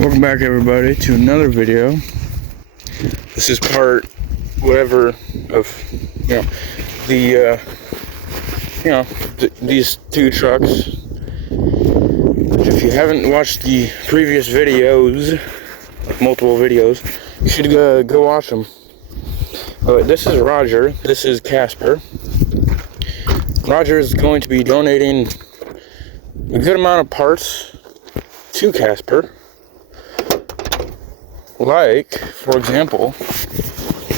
Welcome back, everybody, to another video. This is part whatever of these two trucks. If you haven't watched the previous videos, like multiple videos, you should go watch them. This is Roger. This is Casper. Roger is going to be donating a good amount of parts to Casper. Like, for example,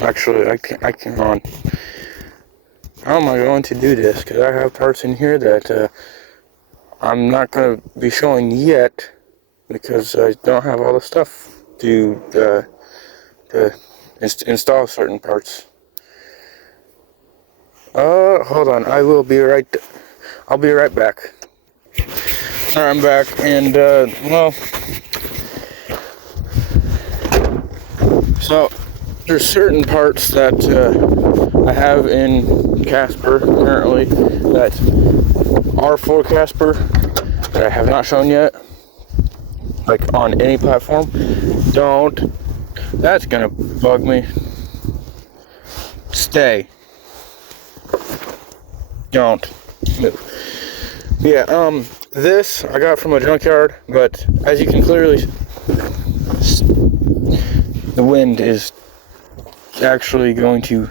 actually, I can't on. How am I going to do this? Because I have parts in here that I'm not going to be showing yet because I don't have all the stuff to install certain parts. Hold on. I'll be right back. Alright, I'm back, and so there's certain parts that I have in Casper currently that are for Casper that I have not shown yet, like on any platform. That's gonna bug me. Stay. Don't move. Yeah, this I got from a junkyard, but as you can clearly, the wind is actually going to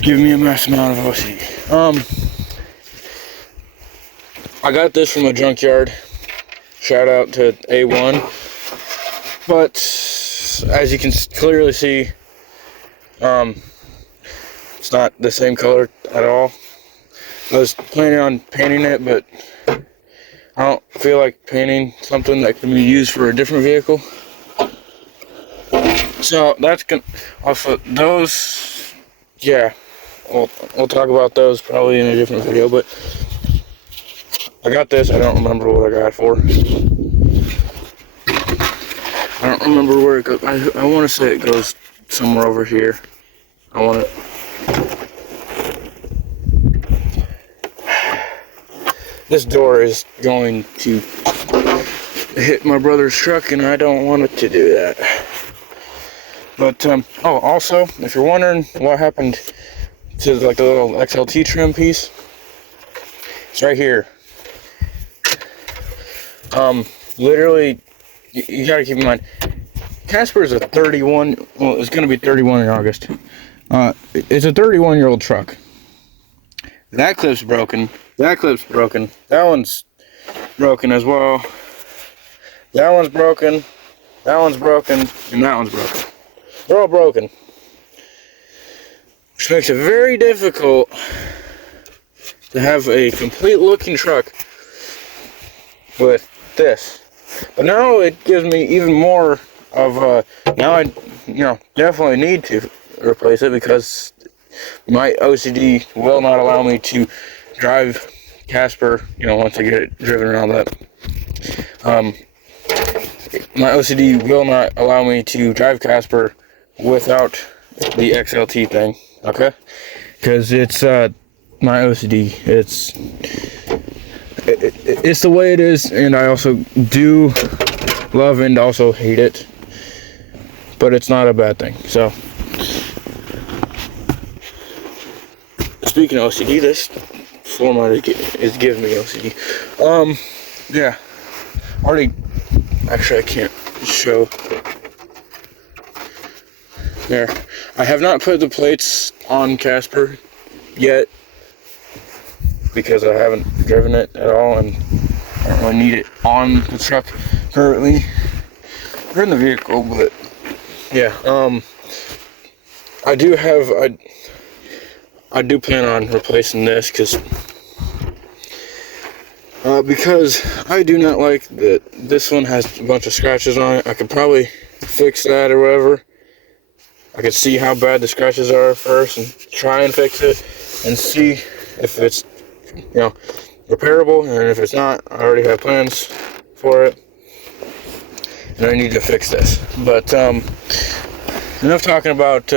give me a mass amount of OC. I got this from a junkyard. Shout out to A1. But as you can clearly see, it's not the same color at all. I was planning on painting it, but I don't feel like painting something that can be used for a different vehicle. So that's gonna also those. Yeah, we'll talk about those probably in a different video. But I got this. I don't remember what I got it for. I don't remember where it goes. I want to say it goes somewhere over here. I want it. This door is going to hit my brother's truck, and I don't want it to do that. But, also, if you're wondering what happened to, like, the little XLT trim piece, it's right here. Literally, you gotta keep in mind, Casper is a 31, well, it's gonna be 31 in August. It's a 31-year-old truck. That clip's broken. That clip's broken. That one's broken as well. That one's broken. That one's broken. And that one's broken. They're all broken. Which makes it very difficult to have a complete looking truck with this. But now it gives me even more of now I definitely need to replace it because my OCD will not allow me to drive Casper, once I get it driven around that. My OCD will not allow me to drive Casper without the XLT thing, okay? Because it's my OCD. It's the way it is, and I also do love and also hate it. But it's not a bad thing, so. Speaking of OCD, this floor mat is giving me OCD. Yeah. Actually, I can't show. There. I have not put the plates on Casper yet because I haven't driven it at all, and I don't really need it on the truck currently. Or in the vehicle, but yeah. I do plan on replacing this because I do not like that this one has a bunch of scratches on it. I could probably fix that or whatever. I could see how bad the scratches are first and try and fix it and see if it's, repairable, and if it's not, I already have plans for it. And I need to fix this. But enough talking about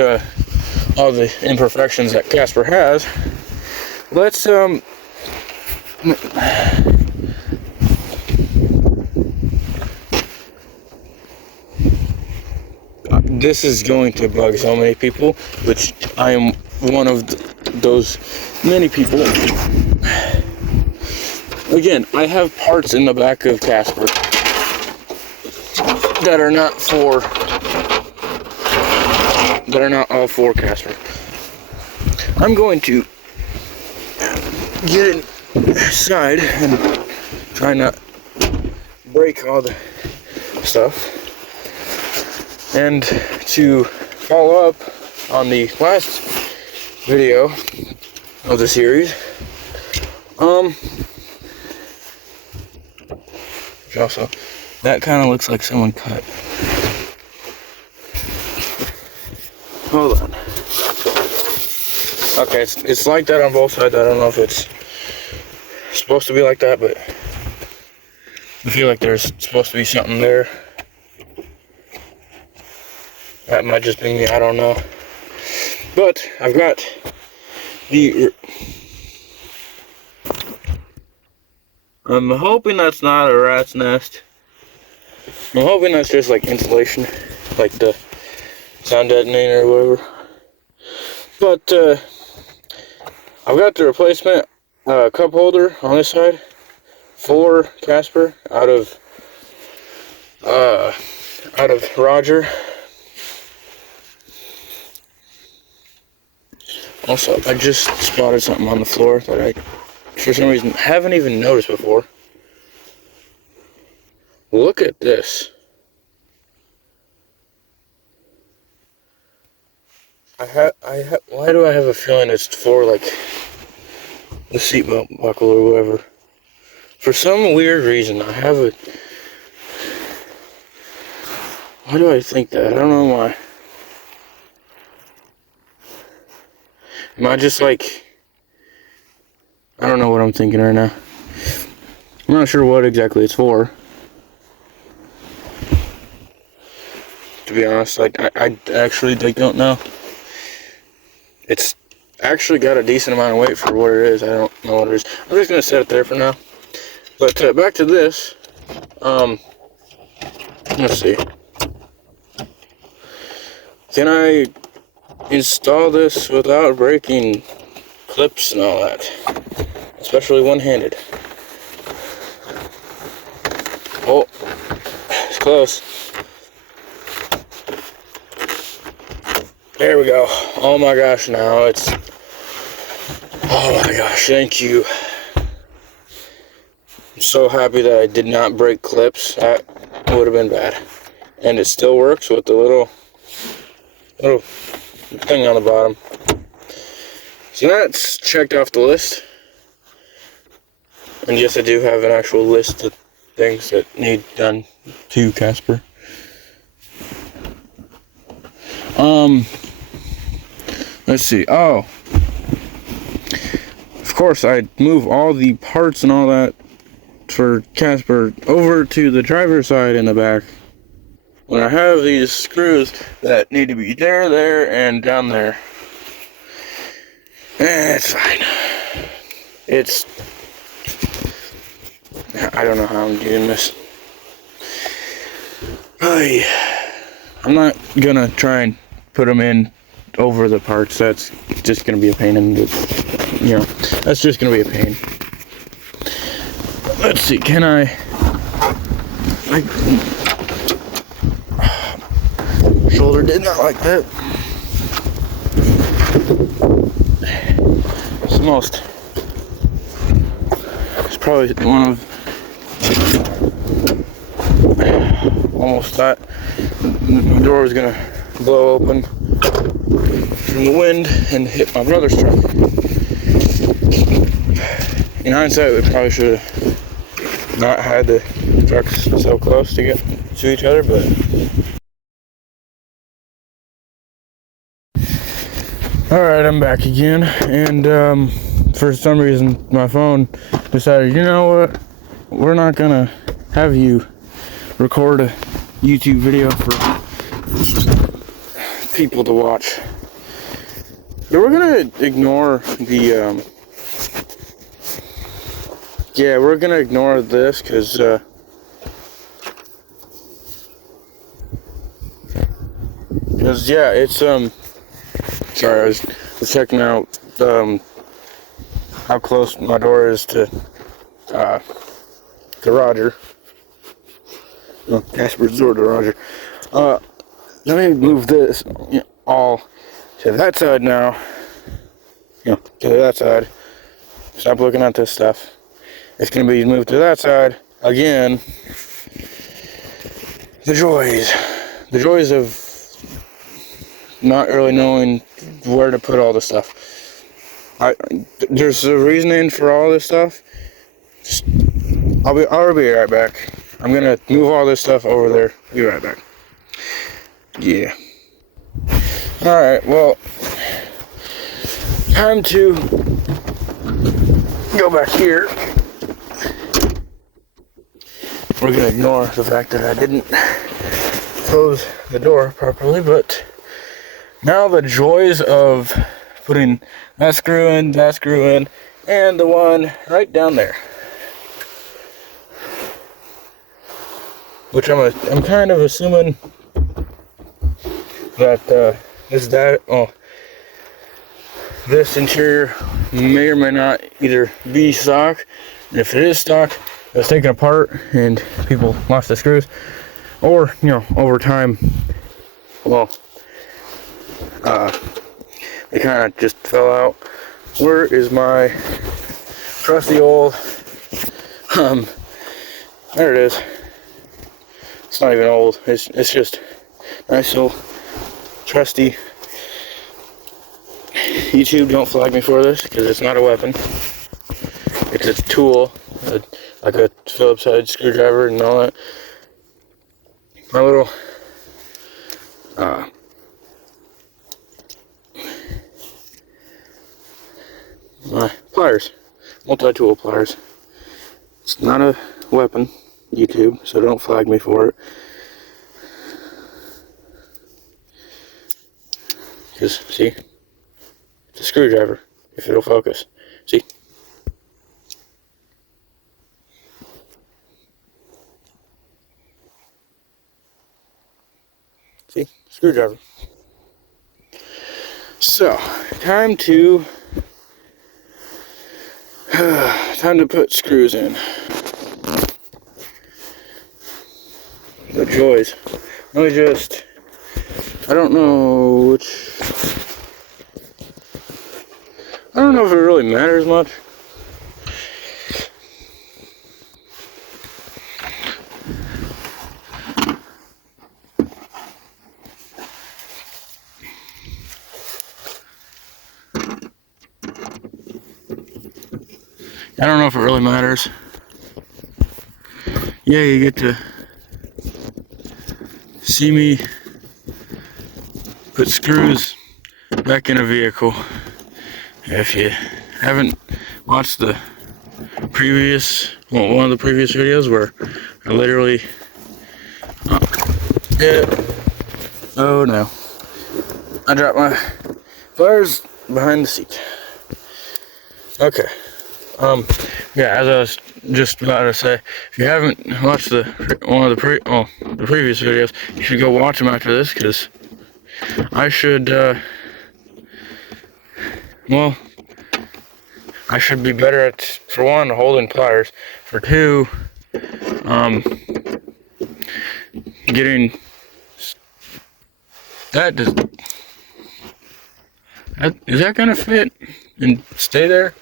all the imperfections that Casper has. Let's this is going to bug so many people, which I am one of those many people. Again, I have parts in the back of Casper that are not all for Casper. I'm going to get inside and try not break all the stuff. And to follow up on the last video of the series, which also, that kind of looks like someone cut. Hold on. Okay, it's like that on both sides. I don't know if it's supposed to be like that, but I feel like there's supposed to be something there. That might just be me, I don't know. But I've got the... I'm hoping that's not a rat's nest. I'm hoping that's just like insulation, like the sound deadening or whatever. But I've got the replacement cup holder on this side for Casper out of Roger. Also, I just spotted something on the floor that I, for some reason, haven't even noticed before. Look at this. Why do I have a feeling it's for, like, the seatbelt buckle or whatever? For some weird reason, I have a... Why do I think that? I don't know why. Am I just like... I don't know what I'm thinking right now. I'm not sure what exactly it's for. To be honest, I actually don't know. It's actually got a decent amount of weight for what it is. I don't know what it is. I'm just going to set it there for now. But back to this. Let's see. Can I install this without breaking clips and all that? Especially one-handed. Oh, it's close. There we go. Oh my gosh, now it's... Oh my gosh, thank you. I'm so happy that I did not break clips. That would have been bad. And it still works with the little thing on the bottom. So that's checked off the list. And yes, I do have an actual list of things that need done to Casper. Let's see. Oh, of course, I move all the parts and all that for Casper over to the driver's side in the back. When I have these screws that need to be there, and down there. It's fine. I don't know how I'm doing this. I'm not gonna try and put them in over the parts. That's just gonna be a pain in the, that's just gonna be a pain. Let's see, can I shoulder did not like that. It's probably one of, almost thought the door was gonna blow open from the wind and hit my brother's truck. In hindsight, we probably should have not had the trucks so close to get to each other, but alright, I'm back again, and for some reason my phone decided, you know what, we're not gonna have you record a YouTube video for people to watch. Yeah, we're gonna ignore the we're gonna ignore this because Cause yeah, it's sorry, I was checking out how close my door is to Roger. Oh, Casper's door to Roger. Let me move this all to that side now. To that side. Stop looking at this stuff. It's gonna be moved to that side again. The joys of not really knowing where to put all the stuff. There's a reasoning for all this stuff. I'll be right back. I'm gonna move all this stuff over there. Be right back. Yeah. Alright, well, time to go back here. We're gonna ignore the fact that I didn't close the door properly, but now the joys of putting that screw in, and the one right down there. Which I'm kind of assuming that this interior may or may not either be stock, and if it is stock, it was taken apart and people lost the screws, or over time, well, they kind of just fell out. Where is my trusty old there it is. It's not even old, it's just nice old trusty. YouTube, don't flag me for this, because it's not a weapon. It's a tool, like a Phillips head screwdriver and all that. My little my pliers, multi-tool pliers. It's not a weapon, YouTube, so don't flag me for it. Because, see, it's a screwdriver, if it'll focus. See? See? Screwdriver. So, time to put screws in. The joys. Let me just, I don't know if it really matters much. I don't know if it really matters. Yeah, you get to see me put screws back in a vehicle. If you haven't watched the previous, one of the previous videos where I literally, oh no, I dropped my pliers behind the seat. Okay. Yeah, as I was just about to say, if you haven't watched the previous videos, you should go watch them after this, because I should, well, I should be better at, for one, holding pliers, for two, getting, is that gonna fit and stay there?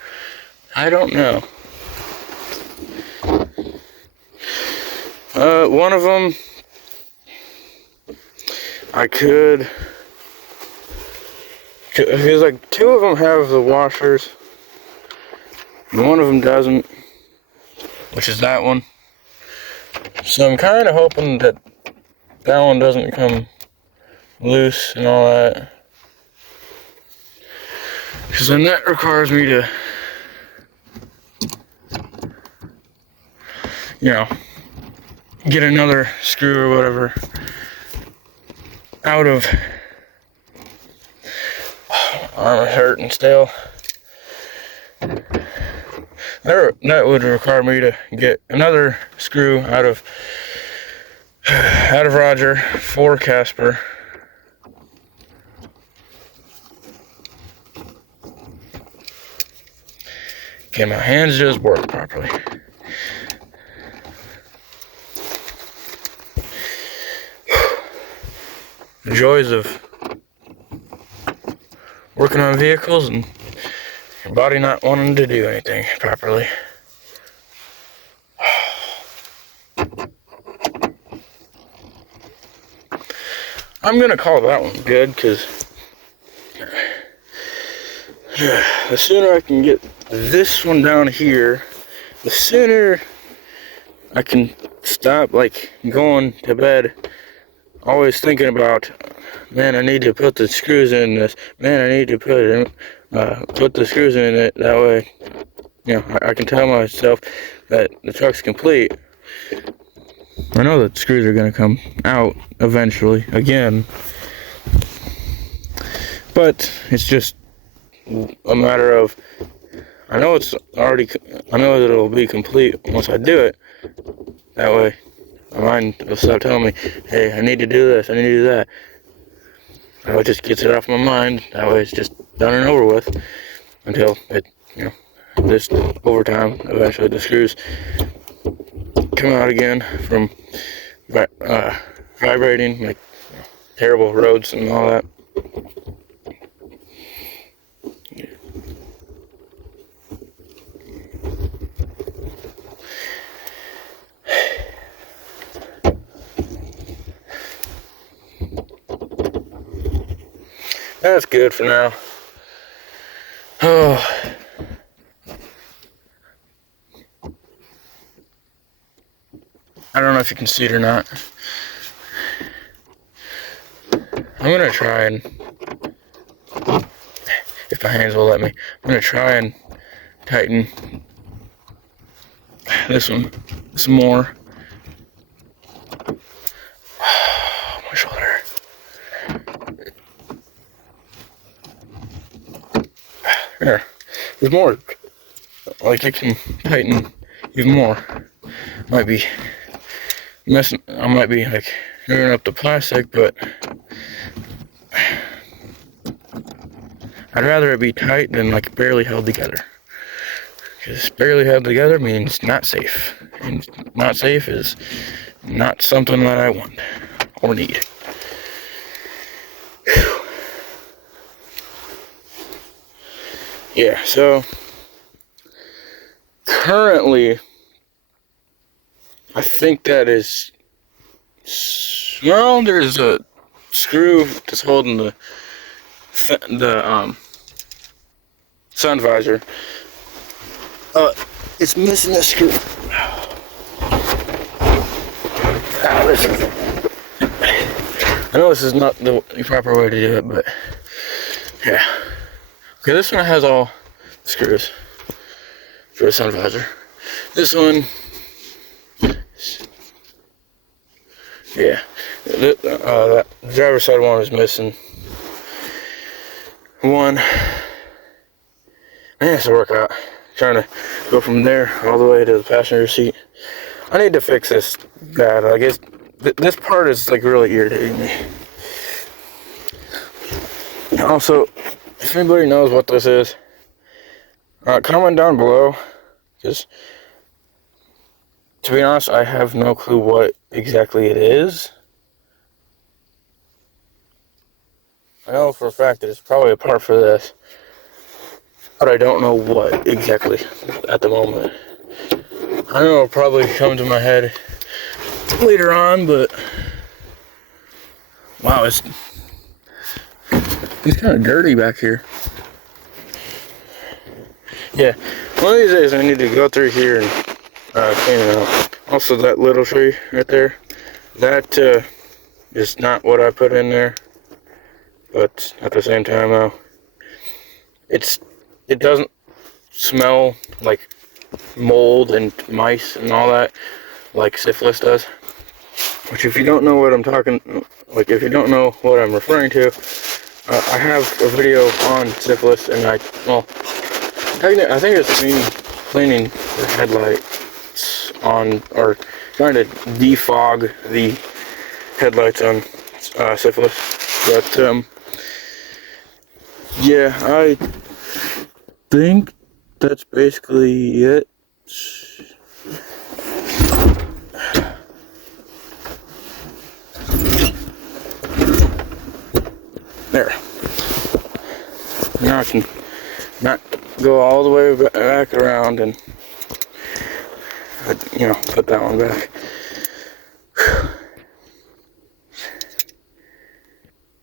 I don't know. One of them, I could, because like two of them have the washers, and one of them doesn't, which is that one. So I'm kind of hoping that that one doesn't come loose and all that, because then that requires me to, get another screw or whatever out of, arm hurting still. That would require me to get another screw out of Roger for Casper. Can my hands just work properly? The joys of working on vehicles and your body not wanting to do anything properly. I'm gonna call that one good, because the sooner I can get this one down here, the sooner I can stop like going to bed always thinking about, man, I need to put the screws in this, man, I need to put the screws in it. That way, you know, I can tell myself that the truck's complete. I know that screws are going to come out eventually, again. But it's just a matter of, I know that it'll be complete once I do it. That way, my mind will stop telling me, hey, I need to do this, I need to do that. That way it just gets it off my mind. That way it's just done and over with. Until it, you know, just over time, eventually the screws come out again from vibrating, like terrible roads and all that. That's good for now. Oh. I don't know if you can see it or not. I'm gonna try and, if my hands will let me, I'm gonna try and tighten this one some more. Oh, my shoulder. There. There's more. Like I can tighten even more. Might be messing. I might be like screwing up the plastic, but I'd rather it be tight than like barely held together. Because barely held together means not safe, and not safe is not something that I want or need. Whew. Yeah, so currently I think that is, well, there's a screw that's holding the sun visor. It's missing a screw. I know this is not the proper way to do it, but yeah. Okay, this one has all the screws for the sun visor. This one, yeah, the driver's side one is missing one. Man, it's a workout. Trying to go from there all the way to the passenger seat. I need to fix this bad. I guess this part is like really irritating me. Also, if anybody knows what this is, comment down below, because to be honest, I have no clue what exactly it is. I know for a fact that it's probably a part for this, but I don't know what exactly at the moment. I know it'll probably come to my head later on, but wow, it's kind of dirty back here. Yeah, one of these days I need to go through here and clean it out. Also, that little tree right there, that is not what I put in there, but at the same time, though, it doesn't smell like mold and mice and all that like syphilis does. Which, if you don't know what I'm talking, like if you don't know what I'm referring to, I have a video on syphilis, and I think it's me cleaning the headlights on, or trying to defog the headlights on syphilis. But yeah, I think that's basically it. There. Now I can not go all the way back around and, you know, put that one back.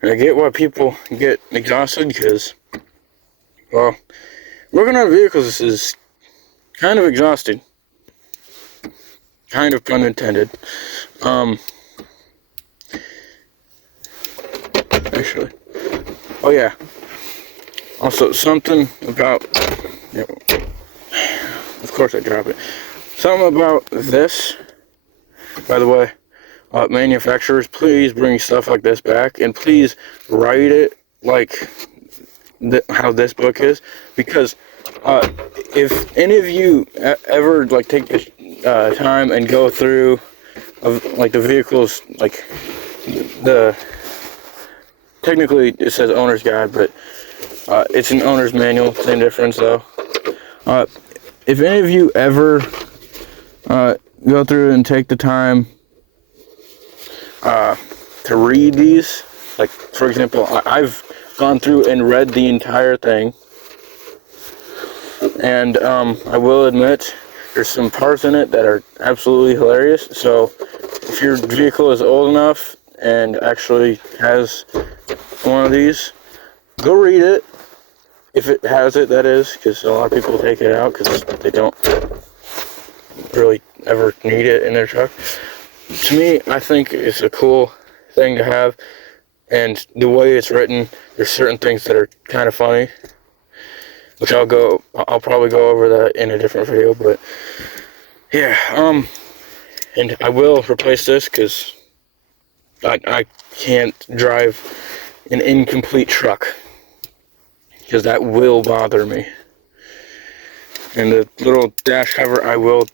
And I get why people get exhausted, because, well, working on vehicles is kind of exhausting. Kind of pun intended. Actually. Oh yeah. Also, something about, of course I drop it. Something about this, by the way, manufacturers, please bring stuff like this back, and please write it like how this book is, because if any of you ever like take the time and go through like the vehicles, like the technically it says owner's guide, but it's an owner's manual, same difference though. If any of you ever go through and take the time to read these, like for example, I've gone through and read the entire thing, and I will admit there's some parts in it that are absolutely hilarious. So if your vehicle is old enough and actually has one of these, go read it, if it has it, that is, because a lot of people take it out because they don't really ever need it in their truck. To me, I think it's a cool thing to have, and the way it's written, there's certain things that are kind of funny, which I'll probably go over that in a different video, but yeah, and I will replace this because I can't drive an incomplete truck, because that will bother me. And the little dash cover, I will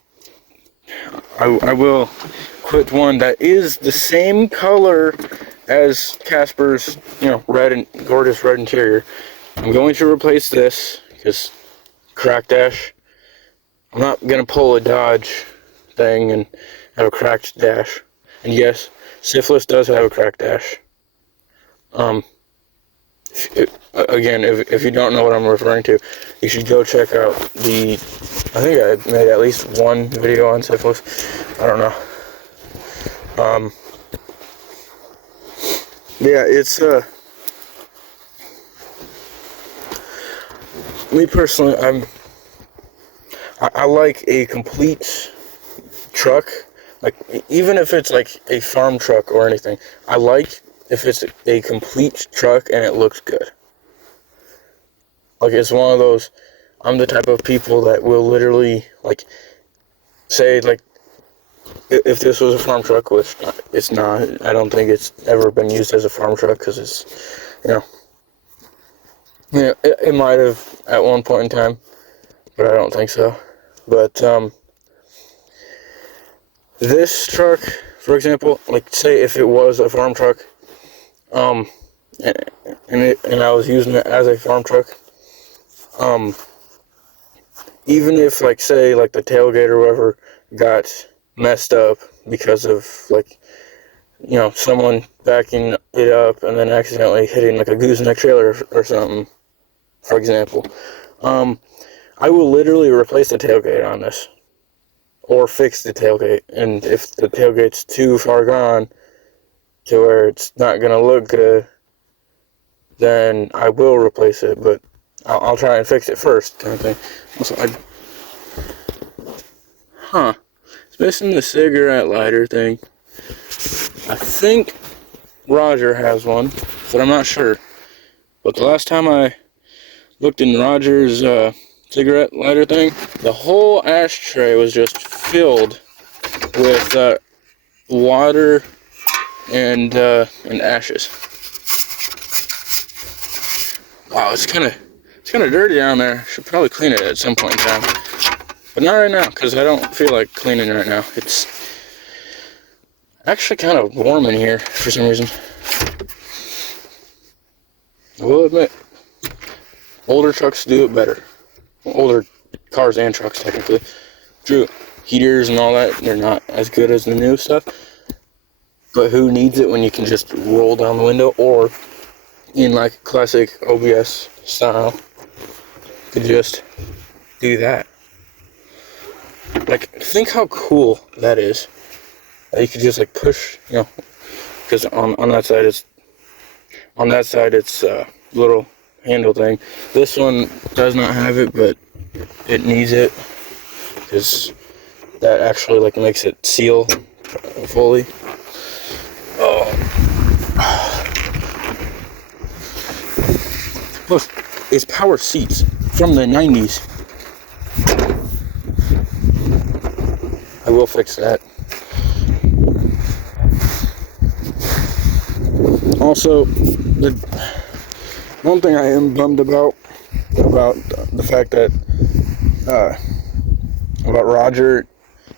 put one that is the same color as Casper's, you know, red and gorgeous red interior. I'm going to replace this because cracked dash. I'm not gonna pull a Dodge thing and have a cracked dash. And yes, Syphilis does have a cracked dash. Again, if you don't know what I'm referring to, you should go check out I think I made at least one video on Syphilis. I don't know. Yeah, it's, me personally, I like a complete truck, like, even if it's like a farm truck or anything, I like if it's a complete truck and it looks good. Like, it's one of those, I'm the type of people that will literally, like, say, like, if this was a farm truck, which it's not, I don't think it's ever been used as a farm truck, because it's, you know, it might have at one point in time, but I don't think so. But, this truck, for example, like, say if it was a farm truck, and I was using it as a farm truck, even if, like, say, like, the tailgate or whatever got messed up because of, like, you know, someone backing it up and then accidentally hitting, like, a gooseneck trailer or something, for example, I will literally replace the tailgate on this, or fix the tailgate, and if the tailgate's too far gone to where it's not gonna look good, then I will replace it, but I'll try and fix it first, kind of thing. Also, it's missing the cigarette lighter thing. I think Roger has one, but I'm not sure. But the last time I looked in Roger's cigarette lighter thing, the whole ashtray was just filled with water and ashes. Wow, it's kind of dirty down there. Should probably clean it at some point in time, but not right now because I don't feel like cleaning right now. It's actually kind of warm in here for some reason. I will admit, older trucks do it better. Older cars and trucks technically. True, heaters and all that, they're not as good as the new stuff. But who needs it when you can just roll down the window, or in like classic OBS style, you could just do that. Like, think how cool that is. That you could just like push, because on that side it's a little handle thing. This one does not have it, but it needs it, because that actually like makes it seal fully. Oh. Plus, it's power seats from the 90s. I will fix that. Also, the one thing I am bummed about the fact that about Roger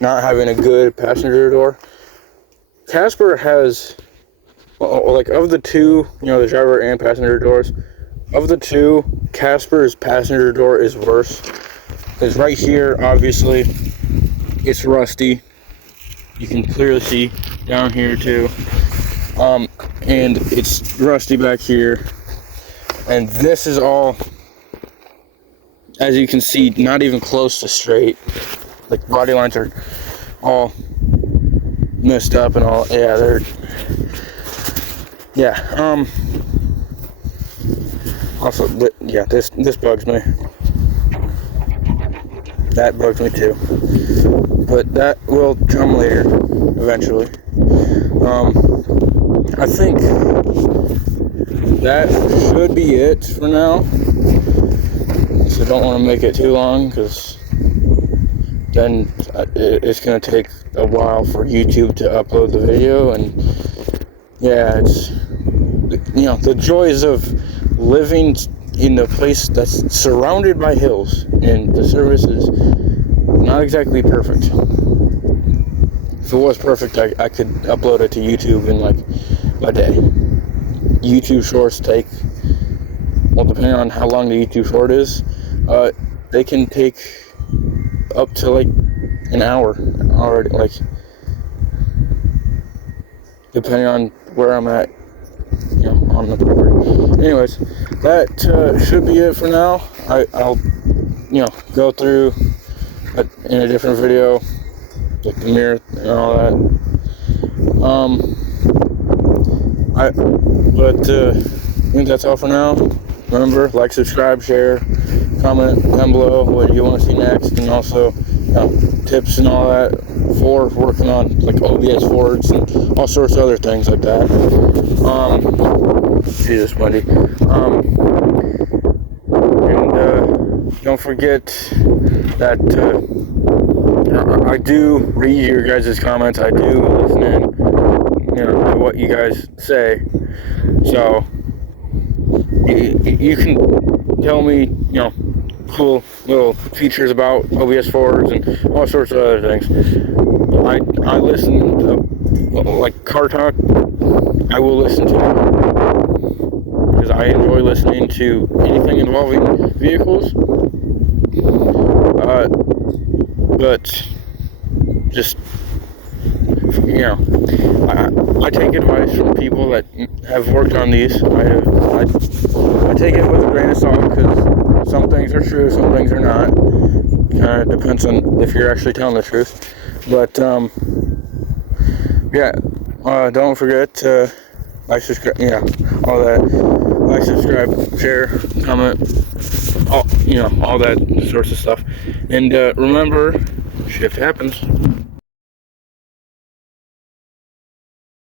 not having a good passenger door. Casper has, like, of the two, the driver and passenger doors, of the two, Casper's passenger door is worse. Because right here, obviously, it's rusty. You can clearly see down here too. And it's rusty back here. And this is all, as you can see, not even close to straight. Like, body lines are all messed up and all. Yeah, also, yeah, this bugs me. That bugs me too. But that will come later, eventually. I think that should be it for now. So don't want to make it too long, because then it's going to take a while for YouTube to upload the video. And yeah, it's, the joys of living in a place that's surrounded by hills, and the service is not exactly perfect. If it was perfect, I could upload it to YouTube in like a day. YouTube shorts take, well, depending on how long the YouTube short is, they can take up to like an hour already, like, depending on where I'm at, on the property. Anyways, that should be it for now. I'll go through in a different video, like the mirror and all that. I think that's all for now. Remember, like, subscribe, share, comment down below what you want to see next, and also tips and all that for working on like OBS boards and all sorts of other things like that. Jesus, Wendy. And don't forget that I do read your guys' comments. I do listen in, to what you guys say. So you can tell me, cool little features about OBS boards and all sorts of other things. I listen to, like, car talk. I will listen to it, because I enjoy listening to anything involving vehicles. But just, I take advice from people that have worked on these. I take it with a grain of salt, because some things are true, some things are not. Kind of depends on if you're actually telling the truth. But don't forget to like, subscribe, all that. Like, subscribe, share, comment, all that sorts of stuff. And remember, shift happens.